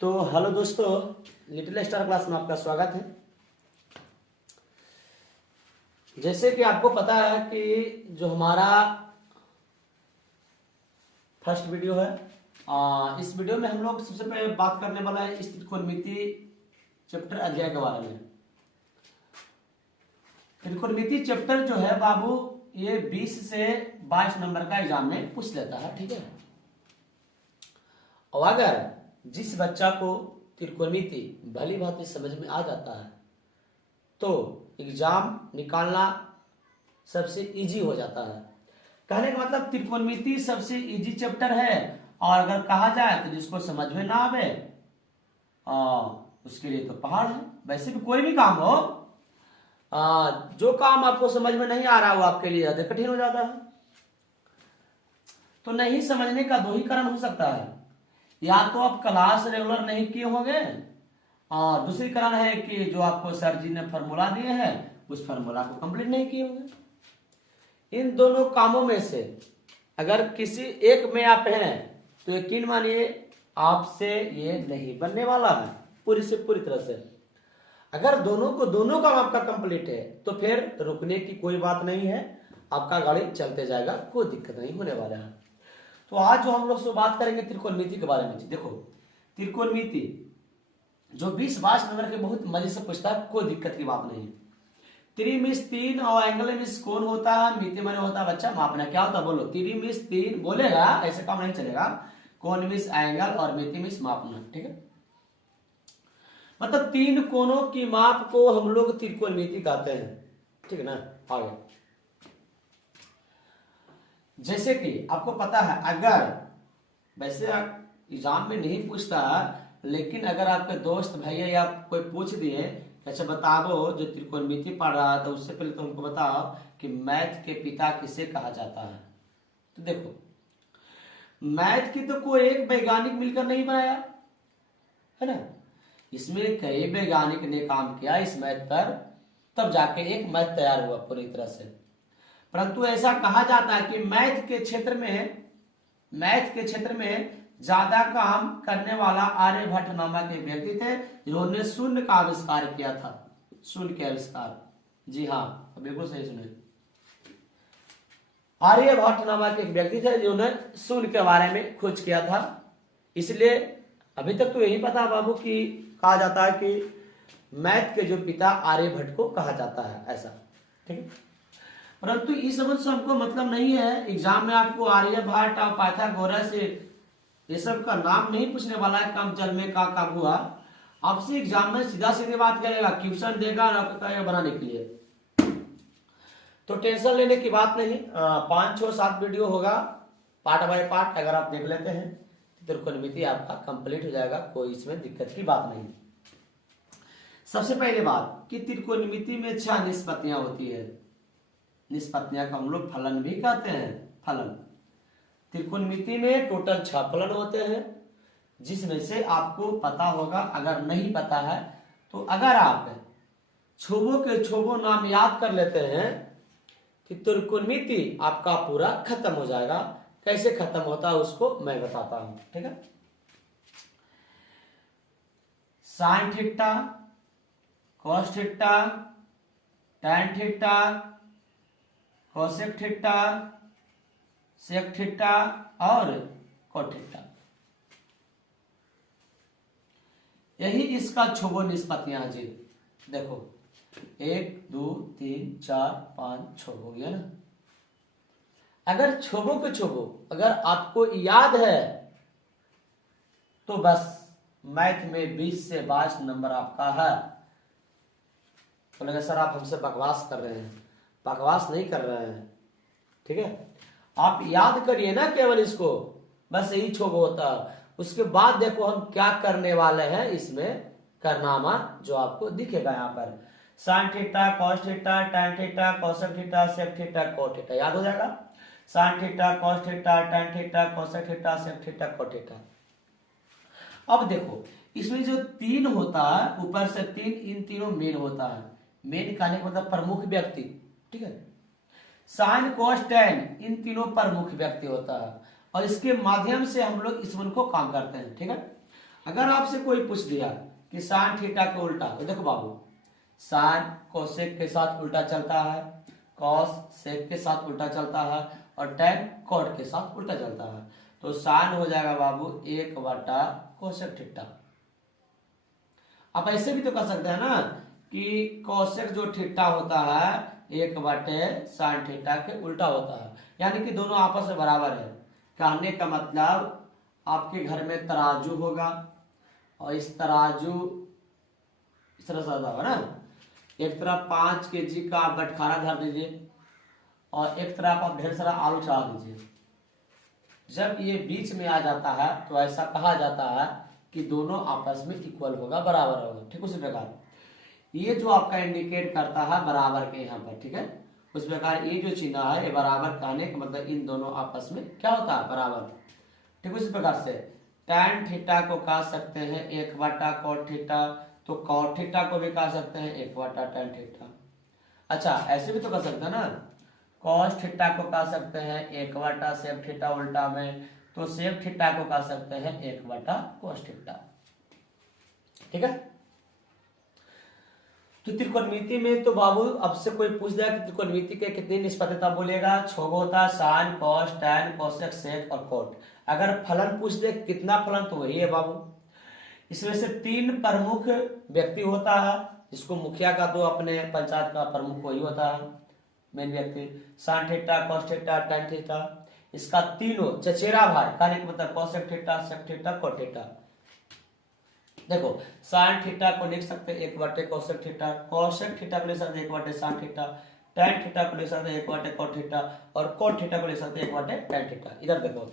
तो हेलो दोस्तों, little star class में आपका स्वागत है। जैसे कि आपको पता है कि जो हमारा फर्स्ट वीडियो है, इस वीडियो में हम लोग सबसे पहले बात करने वाला है स्थित कोणमिति चैप्टर अध्याय के बारे में। त्रिकोणमिति चैप्टर जो है बाबू, ये 20 से 22 नंबर का एग्जाम में पूछ लेता है, ठीक है। और अगर जिस बच्चा को त्रिकोणमिति भली भांति समझ में आ जाता है तो एग्जाम निकालना सबसे इजी हो जाता है। कहने का मतलब त्रिकोणमिति सबसे इजी चैप्टर है, और अगर कहा जाए तो जिसको समझ में ना आवे उसके लिए तो पहाड़ है। वैसे भी कोई भी काम हो, जो काम आपको समझ में नहीं आ रहा वो आपके लिए ज्यादा कठिन हो जाता है। तो नहीं समझने का दो ही कारण हो सकता है, या तो आप क्लास रेगुलर नहीं किए होंगे, और दूसरी कारण है कि जो आपको सर जी ने फार्मूला दिए हैं उस फार्मूला को कंप्लीट नहीं किए होंगे। इन दोनों कामों में से अगर किसी एक में आप हैं तो यकीन मानिए आपसे ये नहीं बनने वाला है पूरी से पूरी तरह से। अगर दोनों काम आपका कंप्लीट है तो फिर रुकने की कोई बात नहीं है, आपका गाड़ी चलते जाएगा, कोई दिक्कत नहीं होने वाला है। तो आज जो हम लोग से बात करेंगे त्रिकोणमिति के बारे में। देखो, त्रिकोणमिति जो 20-22 नंबर के बहुत मजे से पूछता है, कोई दिक्कत की बात नहीं। त्रि मीन्स 3 और एंगल मीन्स कोण होता है, मिति माने होता है बच्चा मापना। क्या होता है बोलो? त्रि मीन्स 3 बोलेगा, ऐसे काम नहीं चलेगा। कोण मीन्स एंगल और मिति मीन्स मापना, ठीक है। मतलब 3 कोणों की माप को हम लोग त्रिकोणमिति कहते हैं, ठीक है ना। आगे जैसे कि आपको पता है, अगर वैसे एग्जाम में नहीं पूछता लेकिन अगर आपके दोस्त भैया या कोई पूछ दिए अच्छा बताओ जो त्रिकोणमिति पढ़ रहा है, तो उससे पहले तो हमको बताओ कि मैथ के पिता किसे कहा जाता है। तो देखो, मैथ की तो कोई एक वैज्ञानिक मिलकर नहीं बनाया है ना, इसमें कई वैज्ञानिक ने काम किया इस मैथ पर, तब जाके एक मैथ तैयार हुआ पूरी तरह से। परंतु ऐसा कहा जाता है कि मैथ के क्षेत्र में ज्यादा काम करने वाला आर्यभट्ट नामक एक व्यक्ति थे, जिन्होंने शून्य का आविष्कार किया था। शून्य के आविष्कार, जी हाँ बिल्कुल सही सुने। आर्यभट्ट नामक एक व्यक्ति थे जिन्होंने शून्य के बारे में खोज किया था। इसलिए अभी तक तो यही पता बाबू कि कहा जाता है कि मैथ के जो पिता आर्यभट्ट को कहा जाता है, ऐसा, ठीक है। परंतु इस समझ से हमको मतलब नहीं है। एग्जाम में आपको आर्यभट्ट और पाइथागोरस ये सब का नाम नहीं पूछने वाला है, कम जल में का कब हुआ। आपसे एग्जाम में सीधा सीधी बात करेगा, क्वेश्चन देगा और आपको कहेगा बनाने के लिए। तो टेंशन लेने की बात नहीं। 5, 6, 7 वीडियो होगा पार्ट बाय पार्ट। अगर आप देख लेते हैं तो त्रिकोणमिति आपका कंप्लीट हो जाएगा, कोई इसमें दिक्कत की बात नहीं। सबसे पहले बात कि त्रिकोणमिति में 6 निष्पत्तियां होती है। निष्पत्तियां का हम लोग फलन भी कहते हैं। फलन त्रिकोणमिति में टोटल 6 फलन होते हैं, जिसमें से आपको पता होगा। अगर नहीं पता है तो अगर आप छोबों के छोबों नाम याद कर लेते हैं तो त्रिकोणमिति आपका पूरा खत्म हो जाएगा। कैसे खत्म होता है उसको मैं बताता हूं, ठीक है। Sine theta, cos theta, tan theta, cosec theta, sec theta और कोट थीटा, यही इसका छोबो निष्पत्तियां जी। देखो 1, 2, 3, 4, 5 छोबो हो गया ना। अगर छोबो के छोबो अगर आपको याद है तो बस मैथ में 20 से 22 नंबर आपका है। बोलेगा सर आप हमसे बकवास कर रहे हैं। बकवास नहीं कर रहे हैं, ठीक है। आप याद करिए ना केवल इसको, बस यही छोबो होता है। उसके बाद देखो हम क्या करने वाले हैं इसमें कारनामा, जो आपको दिखेगा यहाँ पर। Sine theta, cos theta, tan theta, cosec theta, sec theta, cot theta, याद हो जाएगा। Sine theta, cos theta, tan theta, cosec theta, sec theta, cot theta. अब देखो इसमें जो 3 होता है, ऊपर से 3, इन तीनों मेन होता है। मेन कहने का मतलब प्रमुख व्यक्ति, ठीक है। साइन कॉस टैन इन तीनों प्रमुख व्यक्ति होता है, और इसके माध्यम से हम लोग इस वन को काम करते हैं, ठीक है। अगर आपसे कोई पूछ दिया कि साइन थीटा का उल्टा, तो देखो बाबू, साइन कोसेक के साथ उल्टा चलता है, कॉस सेक के साथ उल्टा चलता है, और टैन कॉट के साथ उल्टा चलता है। तो साइन हो जाएगा बाबू 1 कोसेक थीटा। आप ऐसे भी तो कर सकते हैं ना कि कोसेक जो थीटा होता है 1 साइन थीटा के उल्टा होता है, यानी कि दोनों आपस में बराबर है। कहने का मतलब आपके घर में तराजू होगा, और इस तराजू इस तरह से होगा ना, एक तरफ 5 kg का आप बटखारा धर दीजिए, और एक तरफ आप ढेर सारा आलू चढ़ा दीजिए। जब ये बीच में आ जाता है तो ऐसा कहा जाता है कि दोनों आपस में इक्वल होगा, बराबर होगा। ठीक उसी प्रकार ये जो आपका इंडिकेट करता है बराबर के यहाँ पर, ठीक है, उस प्रकार ये जो चिन्ह है ये बराबर कहने का मतलब इन दोनों आपस में क्या होता है, बराबर। ठीक उसी प्रकार से टैन थीटा को कह सकते हैं 1 कॉट थीटा, तो कॉट थीटा को भी कह सकते हैं 1 टैन थीटा। अच्छा, ऐसे भी तो कर सकते हैं ना, कॉस थीटा को कह सकते हैं 1 सेक थीटा उल्टा में, तो सेक थीटा को कह सकते हैं 1 कोस थीटा। ठीक है, तो त्रिकोणमिति में तो बाबू अब से कोई पूछ दिया कि त्रिकोणमिति के कितनी निष्पत्तिता बोलेगा, 6 होता है, sine cos tan cosec sec और कोट। अगर फलन पूछ दे कितना फलन, तो वही है बाबू। इसमें से 3 प्रमुख व्यक्ति होता है, जिसको मुखिया का दो अपने पंचायत का प्रमुख वही होता है, मेन व्यक्ति, sine theta cos theta tan theta. इसका तीनों चचेरा भाई, कहने का मतलब cosec theta sec theta cot theta. देखो साइन थीटा को लिख सकते हैं 1 कोसेक थीटा, कोसेक थीटा को लिख सकते हैं 1 साइन थीटा, टैन थीटा को लिख सकते हैं 1 कोट थीटा, और कोट थीटा को लिख सकते हैं 1 टैन थीटा। इधर देखो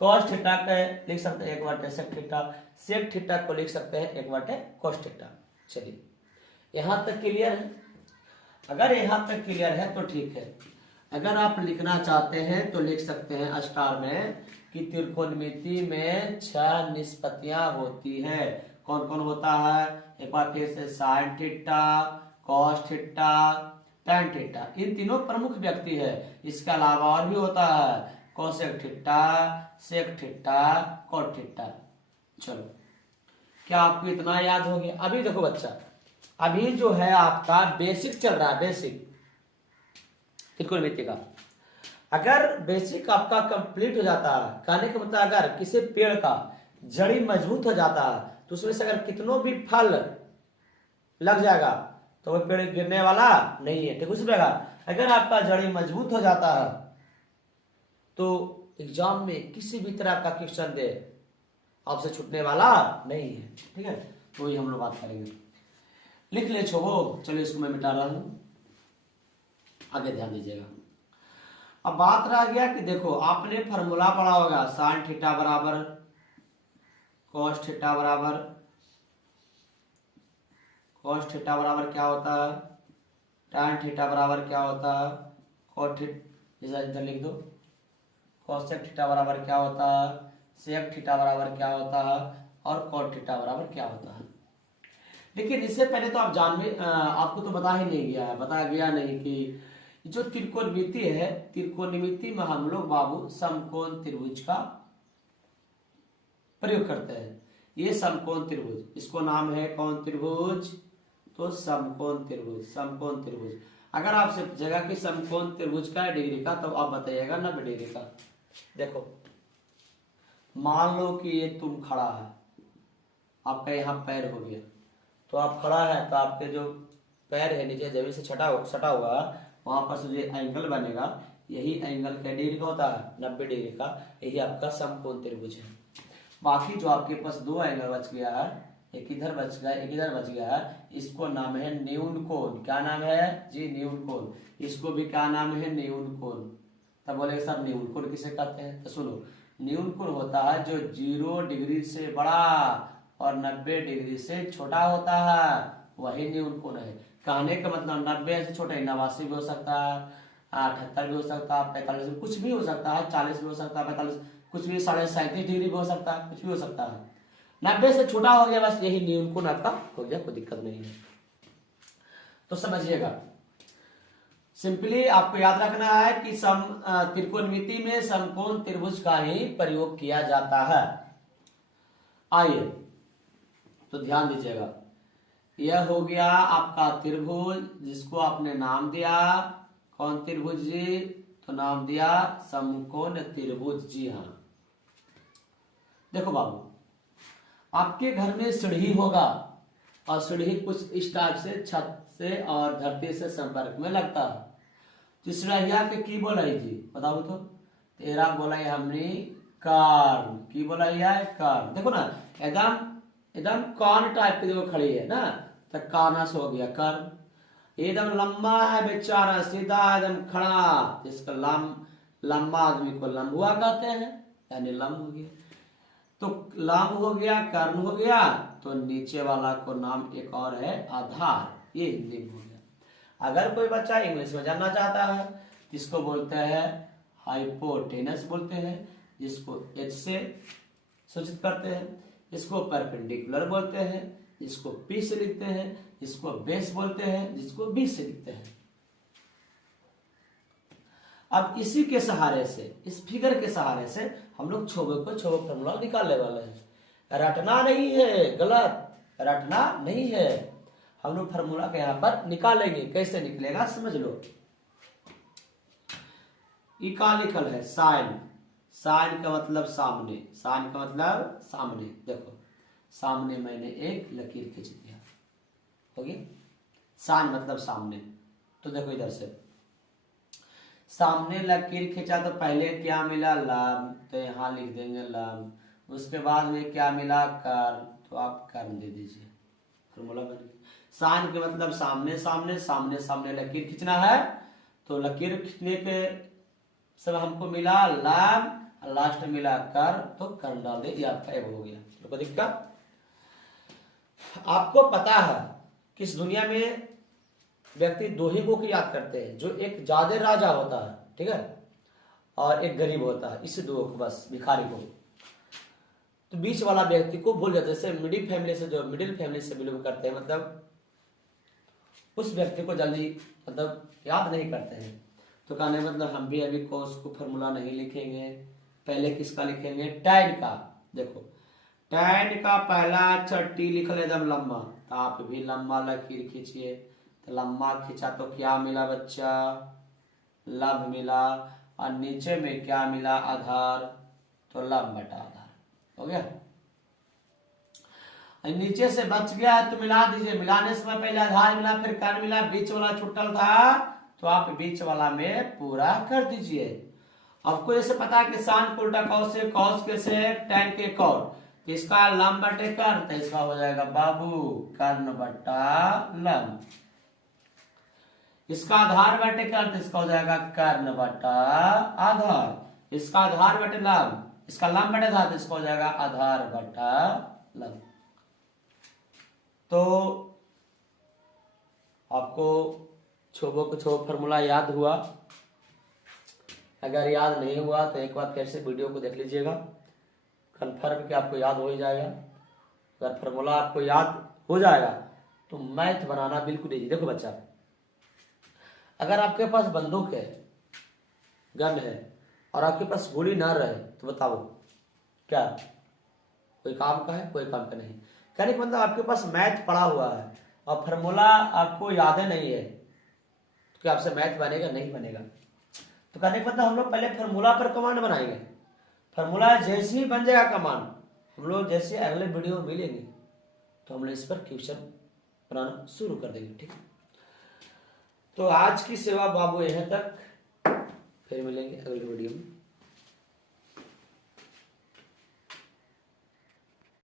कॉस थीटा को लिख सकते हैं 1 सेक थीटा, सेक थीटा को लिख सकते हैं 1 कोस थीटा। चलिए यहां तक क्लियर है? अगर यहां तक क्लियर है तो ठीक है। अगर आप लिखना चाहते हैं तो लिख सकते हैं स्टार में कि त्रिकोणमिति में 6 निष्पत्तियां होती है। कौन कौन होता है, एक बार फिर से, sine theta cos theta tan theta, इन तीनों प्रमुख व्यक्ति है। इसके अलावा और भी होता है cosec theta sec theta cot theta. चलो, क्या आपको इतना याद हो गया? अभी देखो बच्चा, अभी जो है आपका बेसिक चल रहा है, बेसिक त्रिकोणमिति का। अगर बेसिक आपका कंप्लीट हो जाता है, कहने का मतलब अगर किसी पेड़ का जड़ी मजबूत हो जाता है तो उसमें से अगर कितनों भी फल लग जाएगा तो वह पेड़ गिरने वाला नहीं है। ठीक उसी प्रकार अगर आपका जड़ी मजबूत हो जाता है तो एग्जाम में किसी भी तरह का क्वेश्चन दे आपसे छूटने वाला नहीं है। ठीक है, तो ये हम लोग बात करेंगे। लिख ले छोबो, चलिए इसको मैं मिटा रहा हूं, आगे ध्यान दीजिएगा। अब बात रह गया कि देखो आपने फॉर्मूला पढ़ा होगा, साइन थीटा बराबर कॉस थीटा बराबर, कॉस थीटा बराबर क्या होता है, टैन थीटा बराबर क्या होता है, कॉट थीटा इधर लिख दो, कॉसेक थीटा बराबर क्या होता है, सेक थीटा बराबर क्या होता है, और कॉट थीटा बराबर क्या होता है। लेकिन इससे पहले तो आप आपको तो बता ही नहीं गया है, बता गया नहीं कि जो त्रिकोणमिति है, त्रिकोणमिति में हम लोग बाबू समकोण त्रिभुज का प्रयोग करते हैं। ये समकोण त्रिभुज, इसको नाम है कौन त्रिभुज, तो समकोण त्रिभुज। समकोण त्रिभुज अगर आपसे पूछेगा कि समकोण त्रिभुज का डिग्री का, तो आप बताइएगा 90 डिग्री का। देखो मान लो कि ये तुम खड़ा है, आपका यहाँ पैर हो गया, तो आप खड़ा है तो आपके जो पैर है नीचे जमीन से सटा हुआ वहां पर जो एंगल बनेगा, यही एंगल का डिग्री का होता है 90 डिग्री का। यही आपका समकोण त्रिभुज है। बाकी जो आपके पास 2 एंगल बच गया है, एक इधर बच गया एक इधर बच गया है, इसको नाम है न्यून कोण। क्या नाम है जी, न्यून कोण। इसको भी क्या नाम है, न्यून कोण। तब बोलेगा सर न्यून कोण किसे कहते हैं, तो सुनो, न्यून कोण होता है जो 0 डिग्री से बड़ा और 90 डिग्री से छोटा होता है, वही न्यून कोण है। कहने का मतलब 90 से छोटा 89 भी हो सकता है, 78 भी हो सकता है, 45 कुछ भी हो सकता है, 40 भी हो सकता है, 45 कुछ भी, 37.5 डिग्री भी हो सकता है, कुछ भी हो सकता है। 90 से छोटा हो गया बस यही न्यून कोण आपका हो गया, कोई दिक्कत नहीं है। तो समझिएगा, सिंपली आपको याद रखना है कि त्रिकोणमिति में समकोण त्रिभुज का ही प्रयोग किया जाता है। आइए तो ध्यान दीजिएगा, यह हो गया आपका त्रिभुज जिसको आपने नाम दिया, कौन त्रिभुज जी? तो नाम दिया समकोण त्रिभुज। जी हाँ। देखो बाबू, आपके घर में सीढ़ी होगा और सीढ़ी कुछ इस टाइप से छत से और धरती से संपर्क में लगता है। तो सीढ़िया के की बोला जी? बताओ तो। तेरा बोला है हमने कर्ण। की बोला है? कर्ण। देखो ना, एकदम एकदम कौन टाइप की जो खड़ी है ना, तो कानस हो गया कर्ण। एकदम लंबा है बेचारा, सीधा एकदम खड़ा, इसका लंबा आदमी को लंबुआ कहते हैं, यानी लंब हो गया। तो लंब हो गया, कर्ण हो गया, तो नीचे वाला को नाम एक और है आधार। ये हिंदी में हो गया। अगर कोई बच्चा इंग्लिश में जानना चाहता है, जिसको बोलते हैं हाइपोटेनस बोलते हैं, जिसको एच से सूचित करते हैं, इसको परपेंडिकुलर बोलते हैं, इसको पी से लिखते हैं, इसको बेस बोलते हैं, जिसको बी से लिखते हैं। अब इसी के सहारे से, इस फिगर के सहारे से हम लोग छोबो फॉर्मूला निकालने वाले हैं। रटना नहीं है, गलत रटना नहीं है, हम लोग फॉर्मूला के यहां पर निकालेंगे। कैसे निकलेगा समझ लो। ई का लिखल है साइन। साइन का मतलब सामने, साइन का मतलब सामने। देखो सामने मैंने एक लकीर खींच दिया, हो गया साइन मतलब सामने। तो देखो इधर से सामने लकीर खींचा तो पहले क्या मिला? लंब, तो यहाँ लिख देंगे लंब। उसके बाद में क्या मिला? कर्ण, तो आप कर्ण दे दीजिए, फॉर्मूला बन गया। साइन के मतलब सामने सामने, सामने सामने लकीर खींचना है, तो लकीर खींचने के सब हमको मिला लंब, लास्ट में मिला कर्ण, तो कर्ण डाल दे, ये आपका एब हो गया। तो कोई दिक्कत? आपको पता है कि इस दुनिया में व्यक्ति दो ही को याद करते हैं, जो एक ज्यादा राजा होता है, ठीक है, और एक गरीब होता है। इस दो को बस, भिखारी को। तो बीच वाला व्यक्ति को भूल जाते हैं। जैसे मिडिल फैमिली से, जो मिडिल फैमिली से बिलोंग करते हैं, मतलब उस व्यक्ति को जल्दी मतलब याद नहीं करते हैं। तो कहने मतलब हम भी अभी कोस को फॉर्मूला नहीं लिखेंगे, पहले किसका लिखेंगे? टैन का। देखो टैन का पहला चट्टी लिख ले एकदम लंबा, तो आप भी लंबा लकीर खींचिए। तो लंबा खींचा तो क्या मिला बच्चा? लंब मिला। और नीचे में क्या मिला? आधार, तो लंब बटा आधार हो गया। नीचे से बच गया तो मिला दीजिए। मिलाने समय पहले आधार मिला, फिर कर्ण मिला, बीच वाला छुट्टल था, तो आप बीच वाला में पूरा कर दीजिए। आपको जैसे पता है कि साइन को उल्टा कॉस से, कॉस के से टैन के कॉट, तो इसका लंब बटे कर्ण, तो इसका हो जाएगा बाबू कर्ण बट्टा लंब। इसका आधार बटे कर्ण, तो इसका हो जाएगा कर्ण बट्टा आधार। इसका आधार बटे लंब, इसका लंब बटे आधार, तो इसका हो जाएगा आधार बट्टा लंब। तो आपको छोबो को छो फॉर्मूला याद हुआ? अगर याद नहीं हुआ तो एक बार फिर से वीडियो को देख लीजिएगा, कन्फर्म कि आपको याद हो ही जाएगा। अगर फॉर्मूला आपको याद हो जाएगा तो मैथ बनाना बिल्कुल इजी। देखो बच्चा, अगर आपके पास बंदूक है, गन है, और आपके पास गोली ना रहे, तो बताओ क्या कोई काम का है? कोई काम का नहीं। कहने का मतलब आपके पास मैथ पढ़ा हुआ है और फॉर्मूला आपको याद नहीं है, तो क्या आपसे मैथ बनेगा? नहीं बनेगा। तो कहने का मतलब हम लोग पहले फॉर्मूला पर कमांड बनाएंगे। फॉर्मूला जैसे ही बन जाएगा कमांड, हम लोग जैसे अगले वीडियो में मिलेंगे तो हम लोग इस पर क्वेश्चन बनाना शुरू कर देंगे, ठीक है। तो आज की सेवा बाबू यहाँ तक, फिर मिलेंगे अगले वीडियो में।